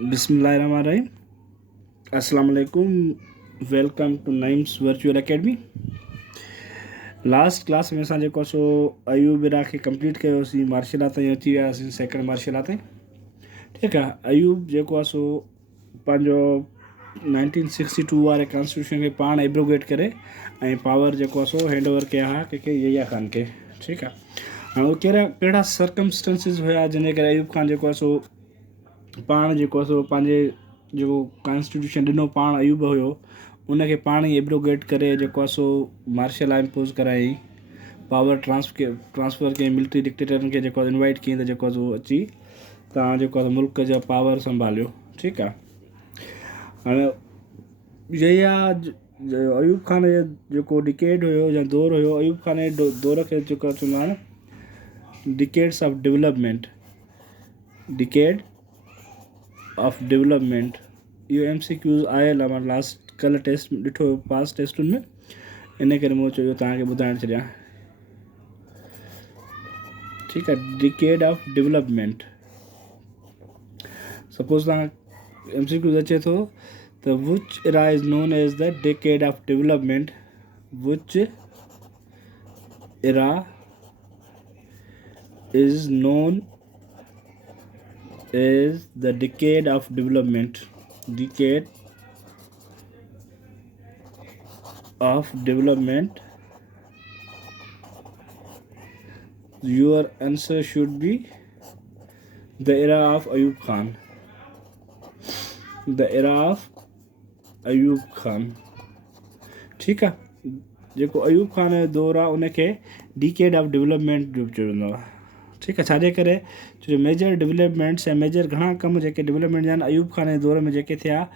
बिस्मिल्लाहिर्रहमानिर्रहीम। अस्सलाम वालेकुम। Welcome to Naim's virtual academy. Last class में असां जेको सो अयूब इरा खे कंप्लीट कयोसीं, मार्शल आर्ट ताईं अची वियासीं, सेकेंड मार्शल आर्ट ताईं। ठीकु आहे। अयूब जेको आहे सो पंहिंजो 1962 वारे कॉन्स्टिट्यूशन खे पाण एब्रोगेट करे ऐं पावर जेको आहे सो हैंड ओवर कया हुआ कंहिंखे, यहिया ख़ान खे। ठीकु आहे। हाणे उहे कहिड़ा सर्कमस्टेंसिस हुया जंहिंजे करे अयूब ख़ान जेको आहे सो पाण जेको आहे सो पंहिंजे जेको कॉन्स्टिट्यूशन ॾिनो पाण अयूब हुयो उनखे पाण ई एब्रोगेट करे जेको आहे सो मार्शल लॉ इम्पोज़ कराई, पावर ट्रांसफ़र कयईं मिलिट्री डिक्टेटरनि खे, जेको आहे इनवाइट कयईं त जेको आहे सो अची तव्हां जेको आहे मुल्क जा पावर संभालियो। ठीकु आहे। हाणे यहिया अयूब ख़ान जो जेको डिकेड हुयो या दौरु हुयो, अयूब ख़ान जे दौर खे जेको चवंदा आहिनि decades of development. Decade of development इहो MCQs आयल आहे। मां लास्ट कल्ह टेस्ट ॾिठो पास टेस्टुनि में, इन करे मूं चयो तव्हांखे ॿुधाइणु छॾियां। ठीकु आहे। डिकेड ऑफ डेवलपमेंट, सपोज़ तव्हां MCQs अचे थो त which era is known as the decade of development. Which era is known is the decade of development. Decade of development. Your answer should be the era of Ayub Khan. The era of Ayub Khan. ठीक है। जेको अयूब खान जो दौर आहे उनखे decade of development जो चवंदो आहे। ठीकु आहे। छाजे करे? छो जो मेजर डेवलपमेंट्स ऐं मेजर घणा कम जेके डेवलपमेंट जा आहिनि अयूब खान जे दौर में जेके थिया,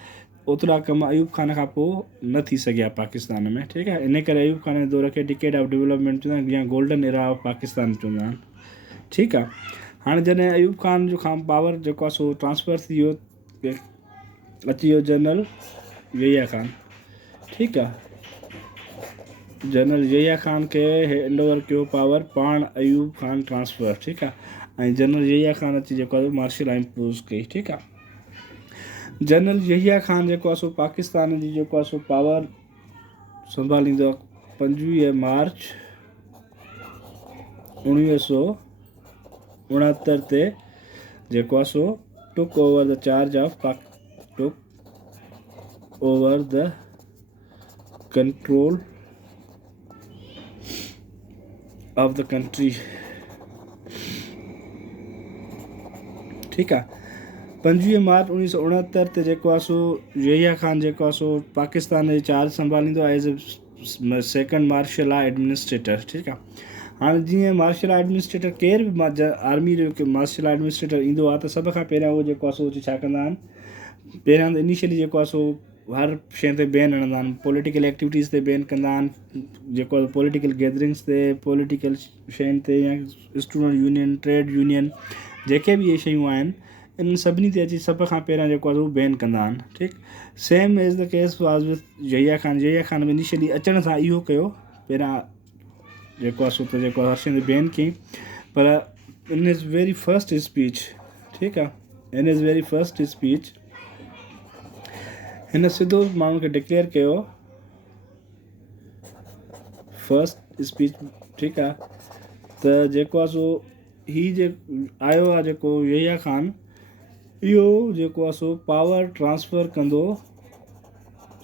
ओतिरा कम अयूब खान खां पोइ न थी सघिया पाकिस्तान में। ठीकु आहे। इन करे अयूब खान जे दौर खे डिकेड ऑफ डेवलपमेंट चवंदा आहिनि, या गोल्डन एरा ऑफ पाकिस्तान चवंदा आहिनि। ठीकु आहे। हाणे जॾहिं अयूब खान जो खां पावर जेको आहे सो ट्रांसफ़र थी वियो, अची वियो जनरल यहिया ख़ान। ठीकु आहे। जनरल यहिया ख़ान खे हैंड ओवर कयो पावर पाण अयूब ख़ान ट्रांसफ़र। ठीकु आहे। ऐं जनरल यहिया ख़ान अची जेको आहे मार्शल लॉ इम्पोज़ कई। ठीकु आहे। जनरल यहिया ख़ान जेको आहे सो पाकिस्तान जी जेको आहे सो पावर संभालींदो आहे 25 मार्च 1969 ते जेको आहे so took over the charge of took over the control of the country. ठीकु आहे। 25 मार्च 1969 ते जेको आहे सो यहिया ख़ान जेको आहे सो पाकिस्तान जी चार्ज संभालींदो आहे as a second martial law administrator. ठीकु आहे। हाणे जीअं मार्शल लॉ एडमिनिस्ट्रेटर केर बि आर्मी जो मार्शल लॉ एडमिनिस्ट्रेटर ईंदो आहे त सभ खां पहिरियां उहो जेको आहे सो छा कंदा आहिनि, पहिरियां त इनिशियली जेको आहे सो हर शइ ते बैन हणंदा आहिनि, पॉलिटिकल एक्टिविटीज़ ते बैन कंदा आहिनि, जेको आहे पॉलिटिकल गैदरिंग्स ते, पॉलिटिकल शयुनि ते, या स्टूडेंट यूनियन, ट्रेड यूनियन, जेके बि इहे शयूं आहिनि इन सभिनी ते अची सभ खां पहिरियां जेको आहे उहो बैन कंदा आहिनि। ठीकु। Same as the case was with Yahya ख़ान। यहिया ख़ान बि इनिशियली अचण सां इहो कयो, पहिरियां जेको आहे सो त जेको हर शइ ते बैन कयईं, पर in is very first speech. ठीकु आहे। In is very first speech हिन सिधो माण्हुनि खे डिक्लेयर कयो, फर्स्ट स्पीच। ठीकु आहे। त जेको आहे सो हीअ जे आयो आहे जेको यहिया ख़ान, इहो जेको आहे सो पावर ट्रांसफ़र कंदो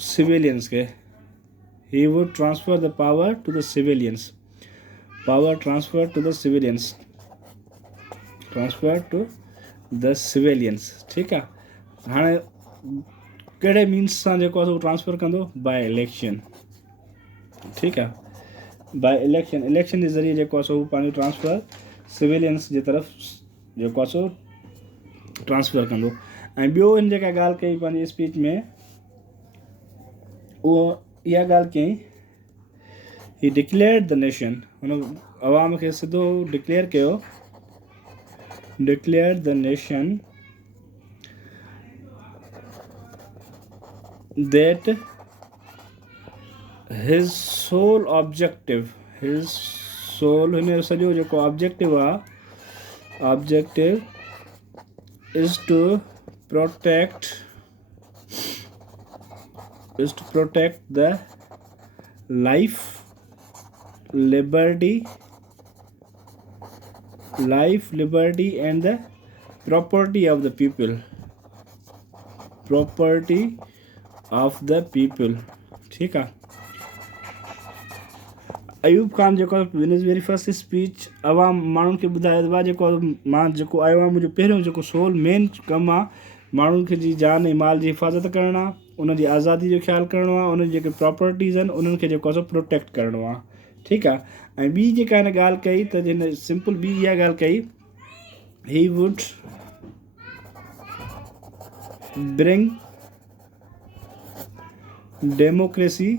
सिविलियंस खे। He would transfer the power to the civilians. Power transfer to the civilians. Transfer to the civilians. ठीकु आहे। हाणे कहिड़े मीन्स सां जेको आहे सो ट्रांसफ़र कंदो? By election. ठीकु आहे। By election. इलेक्शन जे ज़रिए जेको आहे सो पंहिंजो ट्रांसफ़र सिविलियंस जे तरफ़ जेको आहे सो ट्रांसफ़र कंदो। ऐं ॿियो हिन जेका ॻाल्हि कई पंहिंजी स्पीच में, उहो इहा ॻाल्हि कयईं, ही डिक्लेयर्ड द नेशन। हुन अवाम खे सिधो डिक्लेयर कयो, declared the nation that his sole objective, his sole हिन जो सॼो जेको ऑब्जेक्टिव आहे, objective is to protect the life, liberty, and the property of the people. ठीक आहे. अयूब खान जेको in his very first speech आवाम माण्हुनि खे ॿुधायो त जेको मां जेको आयो आहियां मुंहिंजो पहिरियों जेको सोल मेन कमु आहे माण्हुनि खे जी जान ऐं माल जी हिफ़ाज़त करणु आहे, उनजी आज़ादी जो ख़्यालु करिणो आहे, उनजी जेके प्रॉपर्टीज़ आहिनि उन्हनि खे जेको आहे प्रोटेक्ट करिणो आहे. ठीकु आहे. ऐं ॿी जेका हिन ॻाल्हि कई त हिन सिंपल ॿी इहा ॻाल्हि कई, he would bring democracy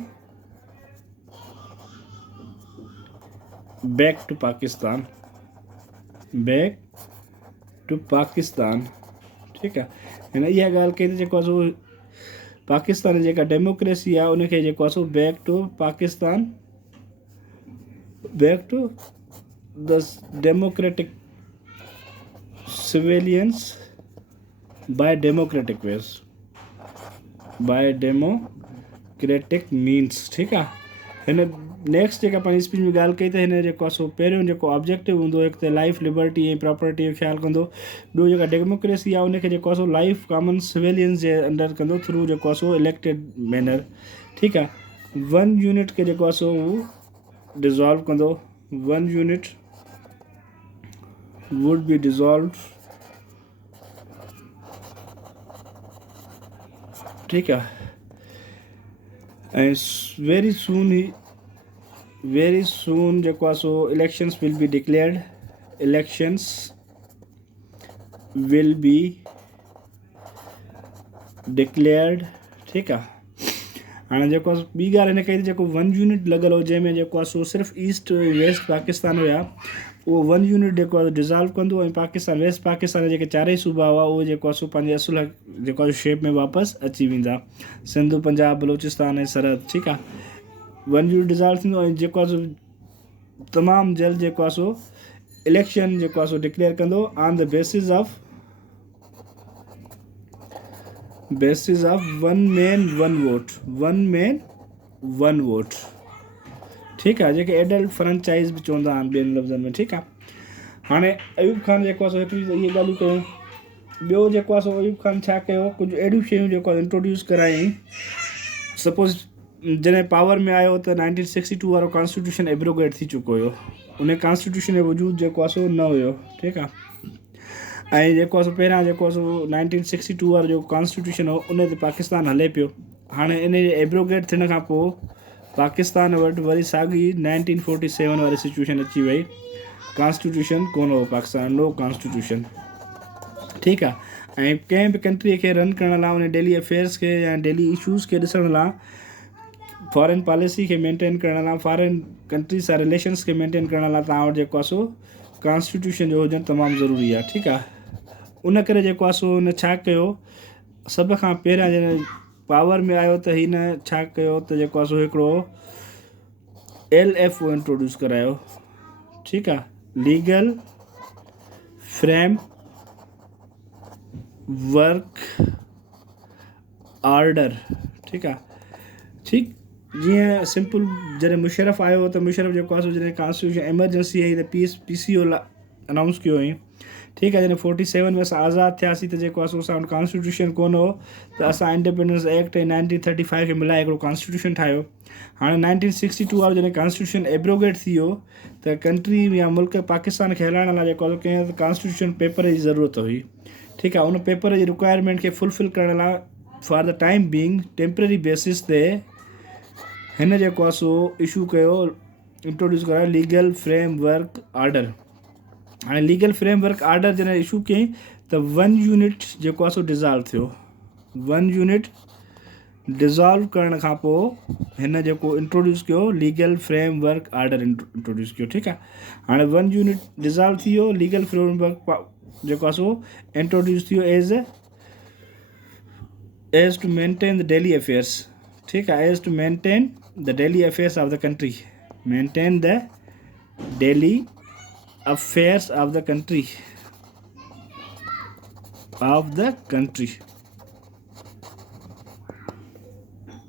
back to Pakistan. ठीकु आहे. हिन इहा ॻाल्हि कई त जेको आहे सो पाकिस्तान जी जेका डेमोक्रेसी आहे उनखे जेको आहे सो back to Pakistan, back to the democratic civilians by democratic means. ठीकु आहे. हिन नेक्स्ट जेका पंहिंजी स्पीच में ॻाल्हि कई त हिन जेको आहे सो पहिरियों जेको ऑब्जेक्टिव हूंदो हिकु त लाइफ, लिबर्टी ऐं प्रॉपर्टी जो ख़्यालु कंदो. ॿियो जेका डेमोक्रेसी आहे उनखे जेको आहे सो लाइफ कॉमन सिविलियंस जे अंडर कंदो थ्रू जेको आहे सो इलेक्टेड मैनर. ठीकु आहे. 1 यूनिट खे जेको आहे सो उहो डिज़ोल्व कंदो. 1 यूनिट वुड बी डिज़ोल्व. ठीकु आहे. ऐं वेरी सून जेको आहे सो इलेक्शंस विल बी डिक्लेयर्ड. ठीकु आहे. हाणे जेको आहे ॿी ॻाल्हि हिन कई त जेको 1 यूनिट लॻल हो जंहिंमें जेको आहे सो सिर्फ़ु ईस्ट वेस्ट पाकिस्तान हुया, उहो 1 यूनिट जेको आहे डिज़ोल्व कंदो ऐं पाकिस्तान वेस्ट पाकिस्तान जेके चारई सूबा हुआ उहो जेको आहे सो पंहिंजे असुल जेको आहे शेप में वापसि अची वेंदा. सिंध, पंजाब, बलूचिस्तान ऐं सरहद. ठीकु आहे. 1 यूनिट डिज़ोल्व थींदो ऐं जेको आहे सो तमामु जल्द जेको आहे सो इलेक्शन जेको आहे सो डिक्लेयर कंदो ऑन द बेसिस ऑफ 1 man 1 vote. ठीकु आहे. जेके एडल्ट फ्रेंचाइज़ बि चवंदा आहिनि ॿियनि लफ़्ज़नि में. ठीकु आहे. हाणे अयूब खान जेको आहे सो हिकिड़ी इहे ॻाल्हियूं कयूं. ॿियो जेको आहे सो अयूब खान छा कयो, कुझु अहिड़ियूं शयूं जेको आहे इंट्रोड्यूस करायईं. सपोज़ जॾहिं पावर में आयो त 1962 वारो कॉन्स्टिट्यूशन एब्रोगेट थी चुको हुयो. उन कॉन्स्टिट्यूशन जो वजूद जेको आहे सो न हुयो. ठीकु आहे. ऐं जेको आहे सो पहिरियां जेको आहे सो 1962 वारो जेको कॉन्स्टिट्यूशन हो उन ते पाकिस्तान हले पियो. हाणे इन जे एब्रोगेट थियण खां पोइ पाकिस्तान वटि वरी साॻी 1947 वारी सिचुएशन अची वई. कॉन्स्टिट्यूशन कोन हो पाकिस्तान, नो कॉन्स्टिट्यूशन. ठीकु आहे. ऐं कंहिं बि कंट्रीअ खे रन करण लाइ उन डेली अफेयर्स खे या डेली इशूज़ खे ॾिसण लाइ, फॉरेन पॉलिसी खे मेंटेन करण लाइ, फॉरेन कंट्रीज़ सां रिलेशन्स खे मेंटेन करण लाइ तव्हां वटि जेको आहे सो कॉन्स्टिट्यूशन जो हुजणु तमामु ज़रूरी आहे. ठीकु आहे. उन करे जेको आहे सो हुन छा कयो, सभ खां पहिरियां जॾहिं पावर में आयो त हिन छा कयो त जेको आहे सो हिकिड़ो LFO इंट्रोड्यूस करायो. ठीकु आहे. Legal framework order. ठीकु आहे. ठीकु. जीअं सिंपल जॾहिं मुशरफ आयो त मुशरफ जेको आहे सो जॾहिं कॉन्स्टिट्यूशन एमरजेंसी आई त PCO अनाउंस कयो हुई. ठीकु आहे. जॾहिं 47 में असां आज़ादु थियासीं त जेको आहे सो असां वटि कॉन्स्टिट्यूशन कोन हो त असां इंडिपेंडेंस एक्ट ऐं 1935 खे मिलाए हिकिड़ो कॉन्स्टिट्यूशन ठाहियो. हाणे 1962 वारो जॾहिं कॉन्स्टिट्यूशन एब्रोगेट थी वियो त कंट्री या मुल्क पाकिस्तान खे हलाइण लाइ जेको आहे कंहिं कॉन्स्टिट्यूशन पेपर जी ज़रूरत हुई. ठीकु आहे. उन पेपर जी रिक्वायरमेंट खे फुलफिल करण लाइ for the time being temporary basis ते हिन जेको आहे सो इशू कयो, इंट्रोड्यूस करायो लीगल फ्रेमवर्क ऑर्डर. हाणे लीगल फ्रेमवर्क ऑर्डर जॾहिं इशू कयईं त 1 यूनिट जेको आहे सो डिज़ोल्व थियो. 1 यूनिट डिज़ोल्व करण खां पोइ हिन जेको इंट्रोड्यूस कयो लीगल फ्रेमवर्क ऑर्डर इंट्रोड्यूस कयो. ठीकु आहे. हाणे 1 यूनिट डिज़ोल्व थी वियो. लीगल फ्रेमवर्क जेको आहे सो इंट्रोड्यूस थी वियो as to maintain the daily affairs. ठीकु आहे. As to maintain the daily affairs of the country. Maintain the daily affairs of the country. of the country.